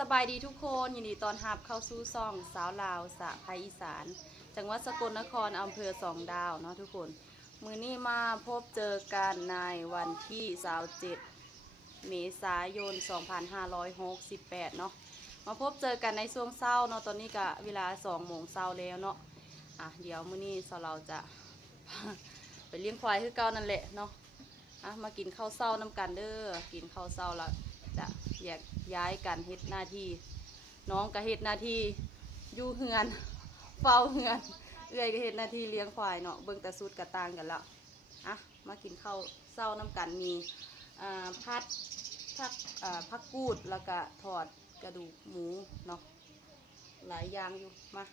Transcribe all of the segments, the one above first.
สบายดีทุกคนยินดีต้อนรับเข้าสู่ซ่องสาวลาวสะภาคอีสานจังหวัดสกลนครอำเภอสองดาวเนาะทุกคนมือนี้มาพบเจอกันในวันที่27เมษายน2568เนาะมาพบเจอกันในช่วงเช้าเนาะตอนนี้ก็เวลา2 โมงเช้าแล้วเนาะเดี๋ยวมื้อนี้เราจะ ไปเลี้ยงควายคือเก่านั่นแหละเนาะมากินข้าวเช้าน้ำกันเด้อกินข้าวเช้าแล้วจะแยกย้ายกันเฮ็ดหน้าที่น้องก็เฮ็ดหน้าที่อยู่เฮือนเฝ้าเฮือนเอื้อยก็เฮ็ดหน้าที่เลี้ยงควายเนาะเบิ่งแต่สุดกระต่างกันแล้วมากินข้าวเช้าน้ำกันมีผัดผักกูดแล้วก็ทอดกระดูกหมูเนาะหลายอย่างอยู่มา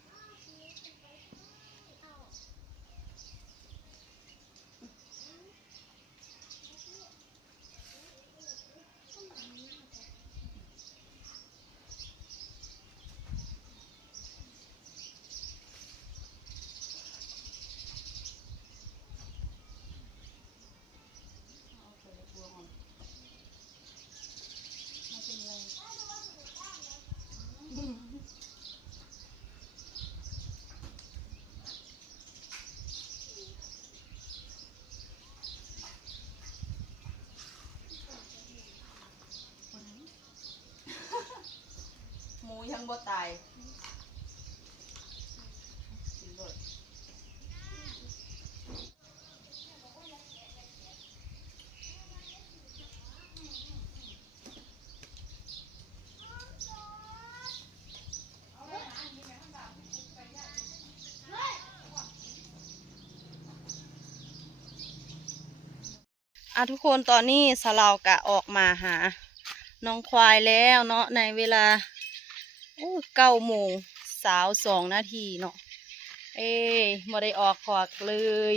หมูยังบ่ตายกินเลยทุกคนตอนนี้สลาวกะออกมาหาน้องควายแล้วเนาะในเวลา9:22 นาทีเนาะไม่ได้ออกขอกเลย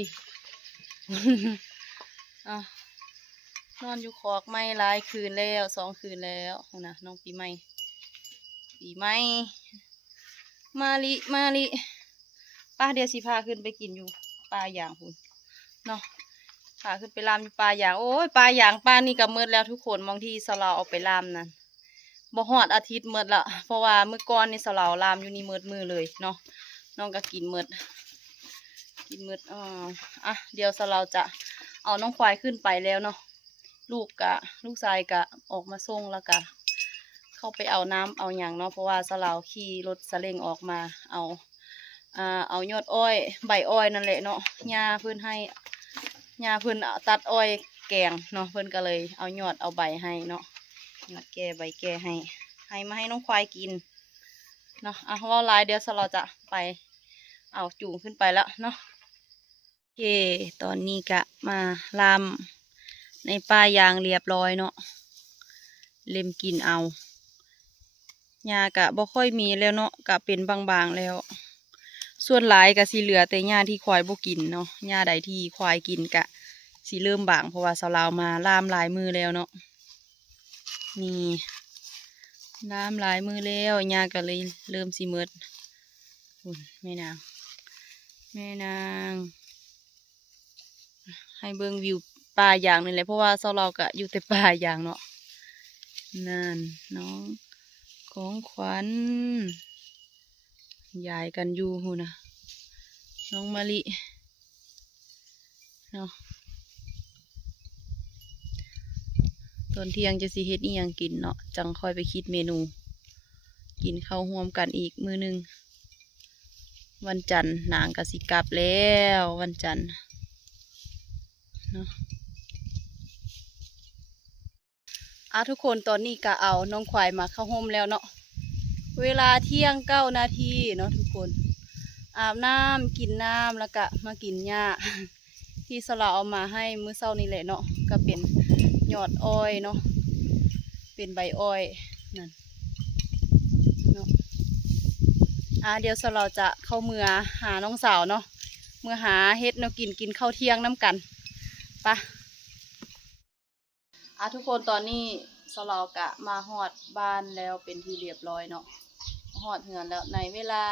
นอนอยู่ขอกไม่หลายคืนแล้ว2 คืนแล้วนะน้องปีใหม่มาลิป้าเดี๋ยวสิพาขึ้นไปกินอยู่ปลาอย่างคุณเนาะพาขึ้นไปลามอยู่ปลาอย่างโอ้ยปลาอย่างปลานี่ก็มืดแล้วทุกคนบางทีสลาวเอาไปลามนั่นบ่ฮอดอาทิตย์มืดละเพราะว่าเมื่อก่อนนี่สลาวลามอยู่นี่มืดเลยเนาะน้องก็กินมืดเดี๋ยวสลาวจะเอาน้องควายขึ้นไปแล้วเนาะลูกชายกะออกมาส่งแล้วกะเข้าไปเอาน้ำเอาอย่างเนาะเพราะว่าสลาวขี่รถซาเล้งออกมาเอายอดอ้อยใบอ้อยนั่นแหละเนาะย่าเพื่อนให้ย่าเพื่อนตัดอ้อยแกงเนาะเพื่อนก็เลยเอายอดเอาใบให้เนาะยอดแก่ใบแก่ให้มาให้น้องควายกินเนาะว่าลายเดี๋ยวเราจะไปเอาจูงขึ้นไปแล้วเนาะโอเคตอนนี้กะมาลำในป่ายางเรียบร้อยเนาะเล็มกินเอาหญ้ากะบ่ค่อยมีแล้วเนาะกะเป็นบางๆแล้วส่วนหลายกะสีเหลือแต่หญ้าที่ควายบ่กินเนาะหญ้าใดที่ควายกินกะสีเริ่มบางเพราะว่าสาวลาวมาล่ามหลายมือแล้วเนาะนี่ล่ามหลายมือแล้วหญ้าก็เลยเริ่มสีมืดแม่นางให้เบิ่งวิวป่าอย่างนี่แหละเพราะว่าสาวลาวกะอยู่แต่ป่าอย่างเนาะนั่นน้องของขวัญยายกันอยู่หูนะน้องมะลิเนาะตอนเที่ยงจะสิเฮ็ดอีหยังกินเนาะจังค่อยไปคิดเมนูกินข้าวร่วมกันอีกมื้อนึงวันจันทร์นางกสิกลับแล้ววันจันทร์เนาะทุกคนตอนนี้ก็เอาน้องควายมาเข้าห่มแล้วเนาะเวลาเที่ยง9 นาทีเนาะทุกคนอาบน้ำกินน้ำแล้วก็มากินหญ้าที่สละเอามาให้มื้อเช้านี่แหละเนาะก็เป็นยอดอ้อยเนาะเป็นใบอ้อยนั่นเนาะเดี๋ยวเราจะเข้าเมือหาน้องสาวเนาะเมื่อหาเฮ็ดเนาะกินข้าวเที่ยงน้ำกันปะทุกคนตอนนี้เรากะมาฮอดบ้านแล้วเป็นที่เรียบร้อยเนาะฮอดเหือนแล้วในเวลา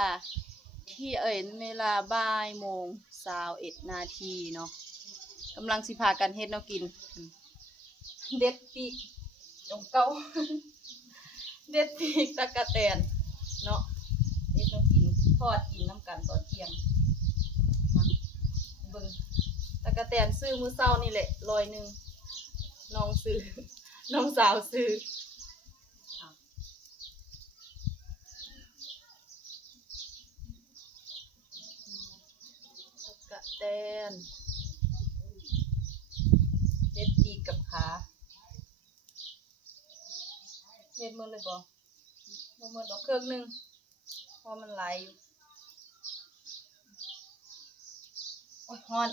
เวลาบ่ายโมง21 นาทีเนาะกำลังสิพากันเฮ็ดเนาะกินเด็ดปีกจงเก้า เด็ดปีกตะกะแตนเนาะเด็ดน้ำกินทอดกินน้ำกันตอนเที่ยงมาเบิ่งตะกะแตนซื้อมื้อเช้านี่แหละ100น้องซื้อ น้องสาวซื้อตะกะแตนเด็ดปีกกับขาเด็ดมือเลยบ่มือดอกเครื่องนึงเพราะมันไหลอยู่โอ้ยฮ้อน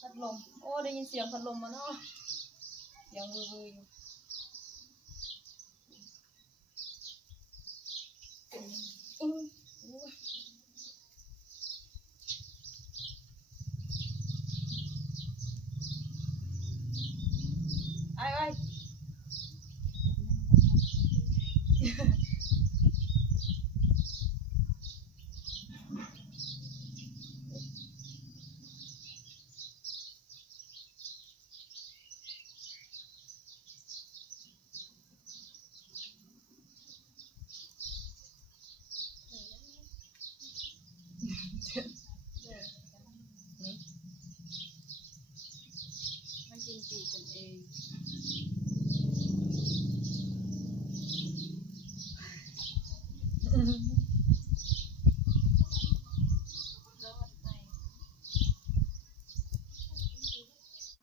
พัดลมโอ้ได้ยินเสียงพัดลมมาเนาะยังวืออยู่ไอ้มากินปีกกันเอง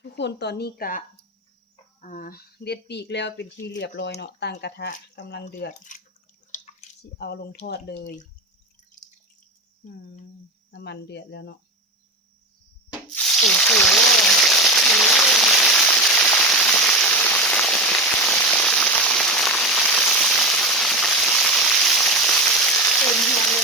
ทุกคนตอนนี้กะเด็ดปีกแล้วเป็นที่เรียบร้อยเนาะตั้งกระทะกำลังเดือดสิเอาลงทอดเลยน้ำมันเดือดแล้วเนาะโอ้โหเต็มหัวเลย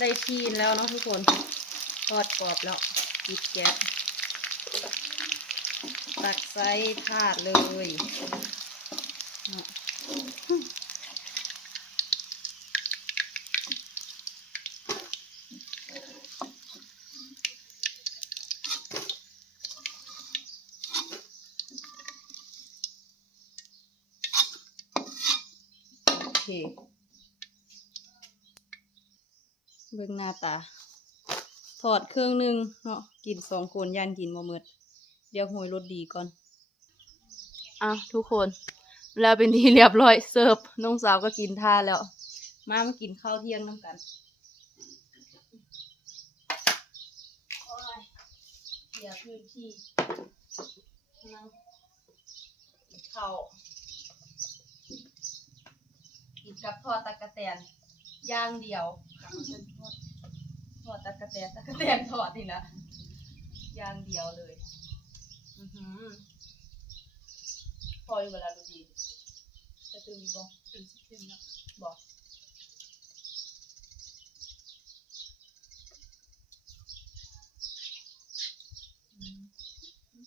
ได้ที่แล้วเนาะทุกคนทอดกรอบแล้วปิดแก๊สตักใส่ถาดเลยโอเคเบิ่งหน้าตาทอดเครื่องนึงเนาะกิน2 คนย่านกินบ่หมดเดี๋ยวโหยรสดีก่อนทุกคนแล้วเป็นที่เรียบร้อยเสิร์ฟน้องสาวก็กินท่าแล้วมากินข้าวเที่ยงน้ำกันเคลียร์พื้นที่นั่งข้าวกินกับทอดตะกะแตนย่างเดียวทอดตะกะแตนทอดนี่นะย่างเดียวเลยพออยู่เวลาดูดีจะตื่นบ่ตื่นสิตื่นแล้วบ่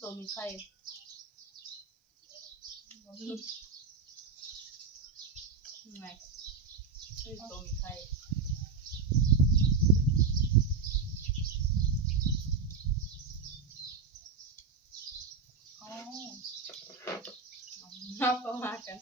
ตัวมีไข่บ่มียังไงตัวมีไข่นับก็มากัน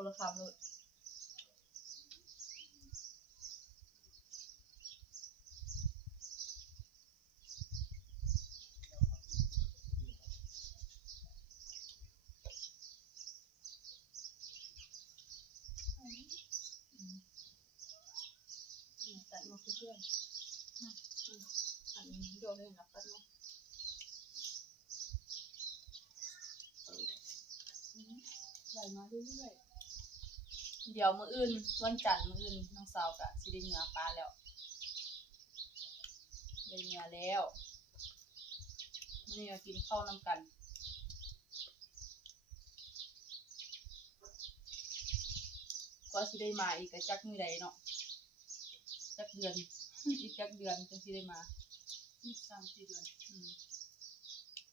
ตัวละคำเลยตัดมาเพื่อน อันนี้โยนเลยนะป้าเนาะไหลมาเรื่อยๆเดี๋ยวมื้ออื่นวันจันทร์มื้ออื่นน้องสาวก็สิได้เนื้อปลาแล้วได้เนื้อแล้วมื้อนี้ก็กินข้าวนำกันก็สิได้มาอีกก็จักมื้อใดเนาะจักเดือนอีกจักเดือนจังสิได้มาอีก3-4 เดือน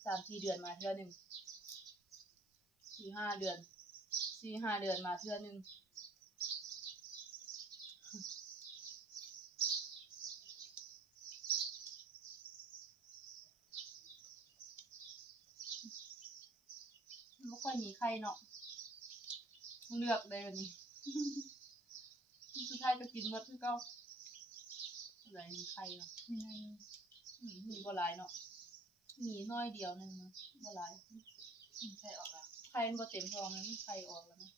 3-4 เดือนมาเทื่อนึง4-5 เดือน4-5 เดือนมาเทื่อนึงไม่ค่อยมีใครเนาะเลือกได้วันนี้ สุดท้ายก็กินหมดคือเก่าอะไรมีใครเนาะมีบ่หลายเนาะมีน้อยเดียวนึงนะบ่หลายใครออกแล้วใครมันบ่เต็มท้องนะมันใครออกแล้วนะ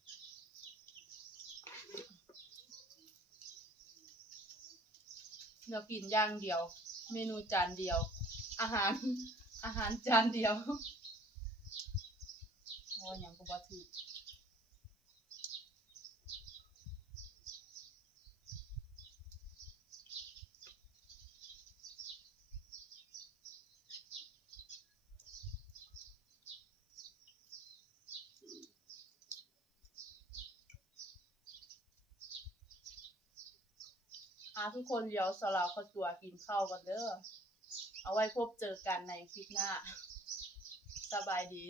เดี๋ยวกินอย่างเดียวเมนูจานเดียวอาหารจานเดียวเพราะว่าหยังก็บ่ถูกทุกคนเดี๋ยวสลาวขอตัวกินข้าวกันเด้อเอาไว้พบเจอกันในคลิปหน้าสบายดี